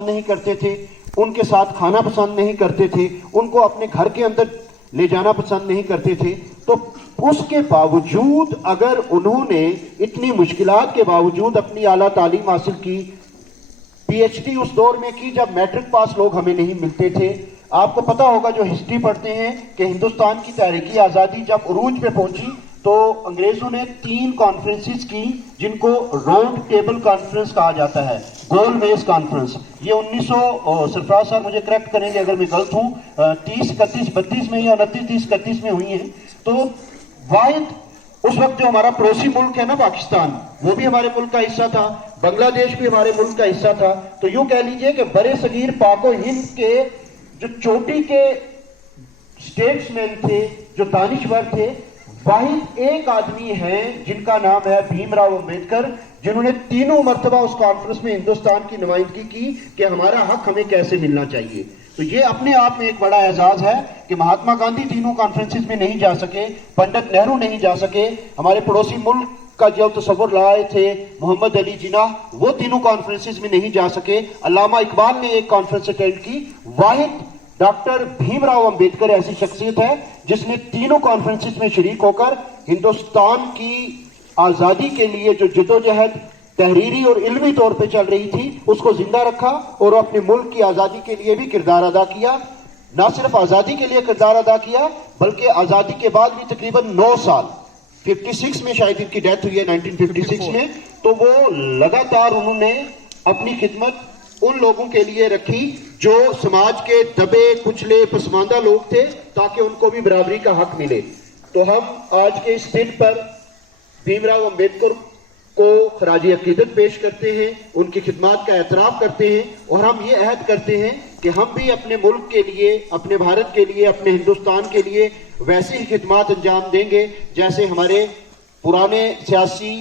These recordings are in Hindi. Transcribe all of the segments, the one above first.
नहीं करते थे, उनके साथ खाना पसंद नहीं करते थे, उनको अपने घर के अंदर ले जाना पसंद नहीं करते थे। तो उसके बावजूद अगर उन्होंने इतनी मुश्किलात के बावजूद अपनी आला तालीम हासिल की, पीएचडी उस दौर में की जब मैट्रिक पास लोग हमें नहीं मिलते थे। आपको पता होगा जो हिस्ट्री पढ़ते हैं कि हिंदुस्तान की तहरीकी आज़ादी जब उरूज पे पहुंची तो अंग्रेजों ने 3 कॉन्फ्रेंसेस की, जिनको राउंड टेबल कॉन्फ्रेंस कहा जाता है, गोल मेज कॉन्फ्रेंस। ये 1900 सरफराज साहब मुझे करेक्ट करेंगे अगर मैं गलत हूँ, 30, 31, 32 में या 29, 30, 31 में हुई है। तो वाहिद उस वक्त जो हमारा पड़ोसी मुल्क है ना पाकिस्तान, वो भी हमारे मुल्क का हिस्सा था, बांग्लादेश भी हमारे मुल्क का हिस्सा था। तो यूं कह लीजिए कि बड़े सगीर पाको हिंद के जो चोटी के स्टेट्समैन थे, जो दानिश्वर थे, वाहिद एक आदमी है जिनका नाम है भीमराव अंबेडकर, जिन्होंने 3 मरतबा उस कॉन्फ्रेंस में हिंदुस्तान की नुमाइंदगी की कि हमारा हक हमें कैसे मिलना चाहिए। तो ये अपने आप में एक बड़ा एजाज है कि महात्मा गांधी 3 कॉन्फ्रेंसेस में नहीं जा सके, पंडित नेहरू नहीं जा सके, हमारे पड़ोसी मुल्क का जो तस्वुर लाए थे मोहम्मद अली जिन्ना, वो 3 कॉन्फ्रेंसेस में नहीं जा सके। अल्लामा इकबाल ने एक कॉन्फ्रेंस अटेंड की। वाहिद डॉक्टर भीमराव अंबेडकर ऐसी शख्सियत है जिसने 3 कॉन्फ्रेंसेस में शरीक होकर हिंदुस्तान की आजादी के लिए जो जदोजहद तहरीरी और इल्मी तौर पे चल रही थी उसको जिंदा रखा और अपने मुल्क की आजादी के लिए भी किरदार अदा किया। ना सिर्फ आजादी के लिए किरदार अदा किया बल्कि आजादी के बाद भी तकरीबन 9 साल, 56 में शायद इनकी डेथ हुई है, 1956 में, तो वो लगातार उन्होंने अपनी खिदमत उन लोगों के लिए रखी जो समाज के दबे कुचले पसमानदा लोग थे, ताकि उनको भी बराबरी का हक मिले। तो हम आज के इस दिन पर भीमराव अंबेडकर को खराज अकीदत पेश करते हैं, उनकी खिदमत का एतराफ़ करते हैं और हम ये अहद करते हैं कि हम भी अपने मुल्क के लिए, अपने भारत के लिए, अपने हिंदुस्तान के लिए वैसी ही खिदमत अंजाम देंगे जैसे हमारे पुराने सियासी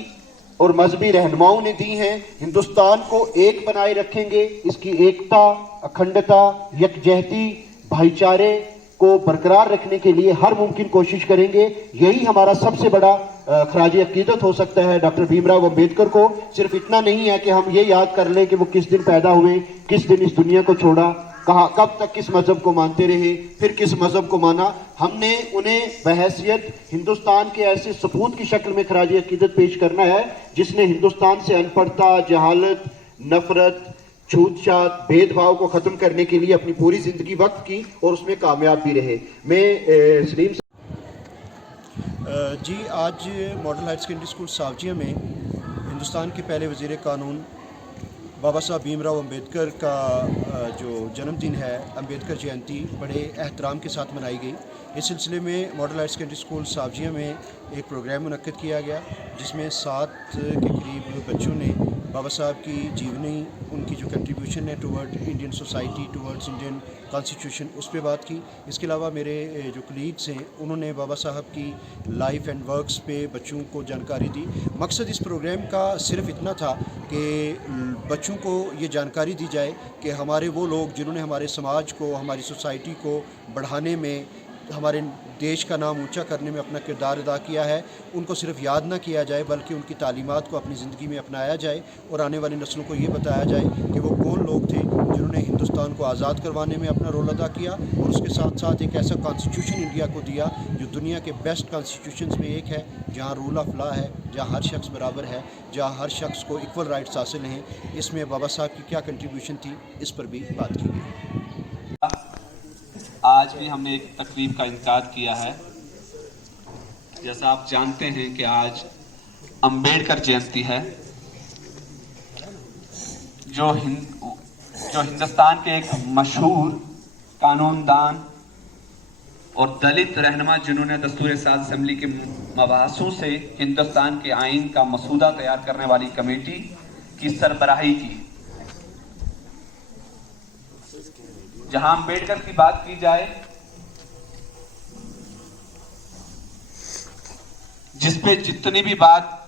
और मजहबी रहनुमाओं ने दी हैं। हिंदुस्तान को एक बनाए रखेंगे, इसकी एकता, अखंडता, यकजहती, भाईचारे को बरकरार रखने के लिए हर मुमकिन कोशिश करेंगे। यही हमारा सबसे बड़ा खराज अकीदत हो सकता है डॉक्टर भीमराव अंबेडकर को। सिर्फ इतना नहीं है कि हम ये याद कर लें कि वो किस दिन पैदा हुए, किस दिन इस दुनिया को छोड़ा, कहाँ कब तक किस मजहब को मानते रहे, फिर किस मजहब को माना। हमने उन्हें बहैसियत हिंदुस्तान के ऐसे सपूत की शक्ल में खराज अकीदत पेश करना है जिसने हिंदुस्तान से अनपढ़ता, जहालत, नफरत, छूत-छात, भेदभाव को खत्म करने के लिए अपनी पूरी जिंदगी वक्त की और उसमें कामयाब भी रहे। मैं सलीम जी, आज मॉडल हायर सेकेंडरी स्कूल सावजिया में हिंदुस्तान के पहले वज़ीर कानून बाबा साहब भीमराव अंबेडकर का जो जन्मदिन है, अंबेडकर जयंती, बड़े एहतराम के साथ मनाई गई। इस सिलसिले में मॉडल हायर सेकेंडरी स्कूल सावजिया में एक प्रोग्राम मुनक्किद किया गया जिसमें 7 के करीब बच्चों ने बाबा साहब की जीवनी, उनकी जो कंट्रीब्यूशन है toward Indian society, towards Indian constitution, उस पर बात की। इसके अलावा मेरे जो कलीग्स हैं उन्होंने बाबा साहब की लाइफ एंड वर्क्स पे बच्चों को जानकारी दी। मकसद इस प्रोग्राम का सिर्फ इतना था कि बच्चों को ये जानकारी दी जाए कि हमारे वो लोग जिन्होंने हमारे समाज को, हमारी सोसाइटी को बढ़ाने में, हमारे देश का नाम ऊंचा करने में अपना किरदार अदा किया है, उनको सिर्फ याद ना किया जाए बल्कि उनकी तालीमात को अपनी ज़िंदगी में अपनाया जाए और आने वाली नस्लों को ये बताया जाए कि वो कौन लोग थे जिन्होंने हिंदुस्तान को आज़ाद करवाने में अपना रोल अदा किया और उसके साथ साथ एक ऐसा कॉन्स्टिट्यूशन इंडिया को दिया जो दुनिया के बेस्ट कॉन्स्टिट्यूशंस में एक है, जहाँ रूल ऑफ लॉ है, जहाँ हर शख्स बराबर है, जहाँ हर शख्स को इक्वल राइट्स हासिल हैं। इसमें बाबा साहब की क्या कंट्रीब्यूशन थी, इस पर भी बात की गई। आज भी हमने एक तकरीब का इनकाद किया है। जैसा आप जानते हैं कि आज अंबेडकर जयंती है, जो हिंदुस्तान के एक मशहूर कानूनदान और दलित रहनुमा जिन्होंने दस्तूर साज असेंबली के मबासों से हिंदुस्तान के आइन का मसूदा तैयार करने वाली कमेटी की सरबराही की। जहां अंबेडकर की बात की जाए, जिसपे जितनी भी बात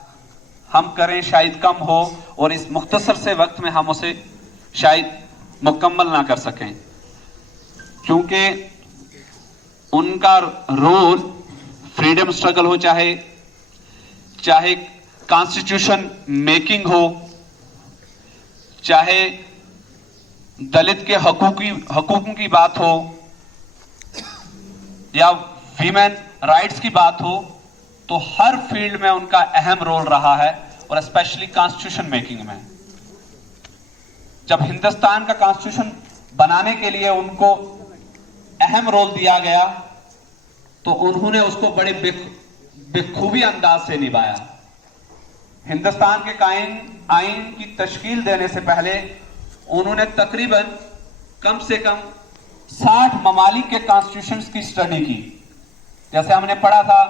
हम करें शायद कम हो और इस मुख्तसर से वक्त में हम उसे शायद मुकम्मल ना कर सकें, क्योंकि उनका रोल फ्रीडम स्ट्रगल हो, चाहे कॉन्स्टिट्यूशन मेकिंग हो, चाहे दलित के हकूकों की बात हो या वीमेन राइट्स की बात हो, तो हर फील्ड में उनका अहम रोल रहा है, और स्पेशली कॉन्स्टिट्यूशन मेकिंग में। जब हिंदुस्तान का कॉन्स्टिट्यूशन बनाने के लिए उनको अहम रोल दिया गया, तो उन्होंने उसको बड़े बेखूबी अंदाज से निभाया। हिंदुस्तान के आइन की तश्कील देने से पहले उन्होंने तकरीबन कम से कम 60 ममालिक के कॉन्स्टिट्यूशंस की स्टडी की। जैसे हमने पढ़ा था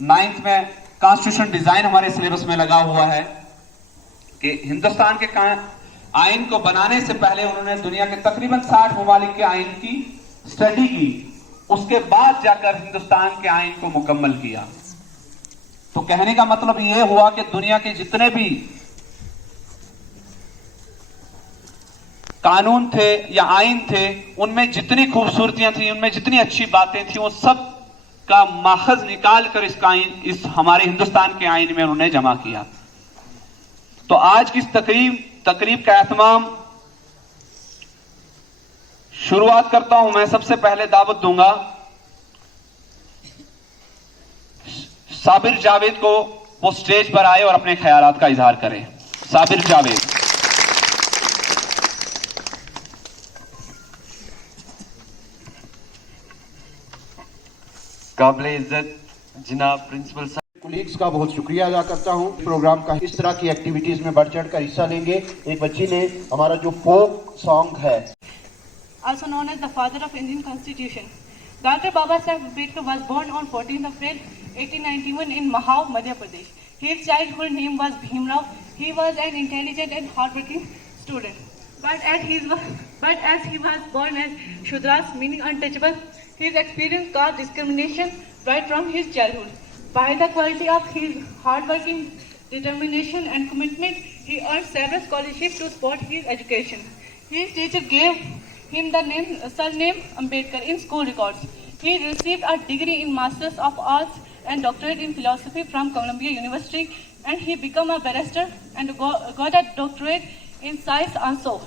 9th में, कॉन्स्टिट्यूशन डिजाइन हमारे सिलेबस में लगा हुआ है कि हिंदुस्तान के आइन को बनाने से पहले उन्होंने दुनिया के तकरीबन 60 ममालिक के आइन की स्टडी की, उसके बाद जाकर हिंदुस्तान के आइन को मुकम्मल किया। तो कहने का मतलब यह हुआ कि दुनिया के जितने भी कानून थे या आइन थे, उनमें जितनी खूबसूरतियां थी, उनमें जितनी अच्छी बातें थी, वो सब का माखज निकाल कर इस हमारे हिंदुस्तान के आइन में उन्होंने जमा किया। तो आज की इस तकरीब का एहतमाम शुरुआत करता हूं। मैं सबसे पहले दावत दूंगा साबिर जावेद को, वो स्टेज पर आए और अपने ख्यालात का इजहार करें। साबिर जावेद। काबिल इज्जत जनाब प्रिंसिपल साहब, कुलीग्स का बहुत शुक्रिया अदा करता हूँ। प्रोग्राम का इस तरह की एक्टिविटीज में बढ़ चढ़ कर हिस्सा लेंगे। एक बच्ची ने हमारा जो फोक सॉन्ग है, also known as the father of Indian Constitution, Dr. Baba Saheb Ambedkar was born on 14th April 1891 in Mahau, Madhya Pradesh. His childhood name was Bhimrao. He was an intelligent and hardworking student. But as he was born as Shudras, meaning untouchable, his experience caused discrimination right from his childhood. By the quality of his hardworking determination and commitment, he earned several scholarships to support his education. His teacher gave him the surname Ambedkar in school records. He received a degree in Masters of Arts and doctorate in philosophy from Columbia University, and he became a barrister and got a doctorate in science also.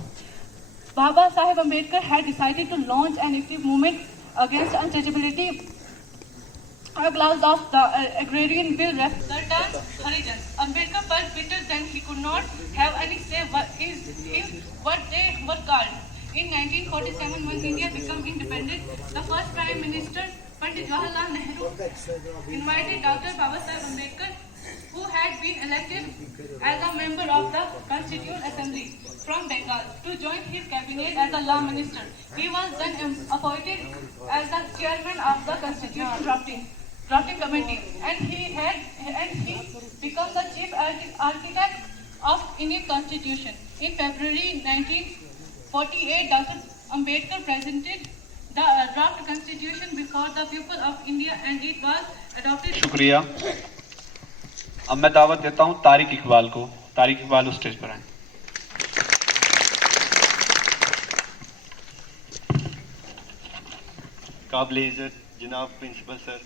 Baba Saheb Ambedkar had decided to launch an active movement against untouchability. A clause of the agrarian bill referred as Harijans. Ambedkar felt bitter that he could not have any say in what they were called. In 1947, when India became independent, the first Prime Minister, Pandit Jawaharlal Nehru, invited Dr. Baba Saheb Ambedkar, who had been elected as a member of the Constituent Assembly from Bengal, to join his cabinet as a law minister. He was then appointed as the chairman of the Constitution drafting committee, and he became the chief architect of Indian Constitution. In February 1948, Dr. Ambedkar presented the draft constitution before the people of India, and it was adopted. शुक्रिया। अब मैं दावत देता हूं तारिक इकबाल को। तारिक इकबाल उस स्टेज पर आए। काबिल इज्जत जनाब प्रिंसिपल सर,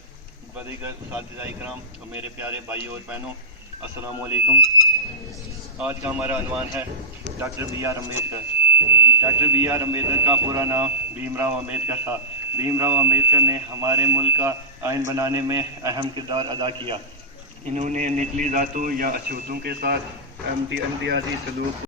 बदीगर उस्ताद इकराम और मेरे प्यारे भाई और बहनों, अस्सलाम वालेकुम। आज का हमारा अनवान है doctor B.R. Ambedkar. Doctor B.R. Ambedkar का पूरा नाम भीमराव अम्बेडकर था। भीमराव अम्बेडकर ने हमारे मुल्क का आइन बनाने में अहम किरदार अदा किया। इन्होंने निचली जातों या अछूतों के साथ इम्तियाजी सलूक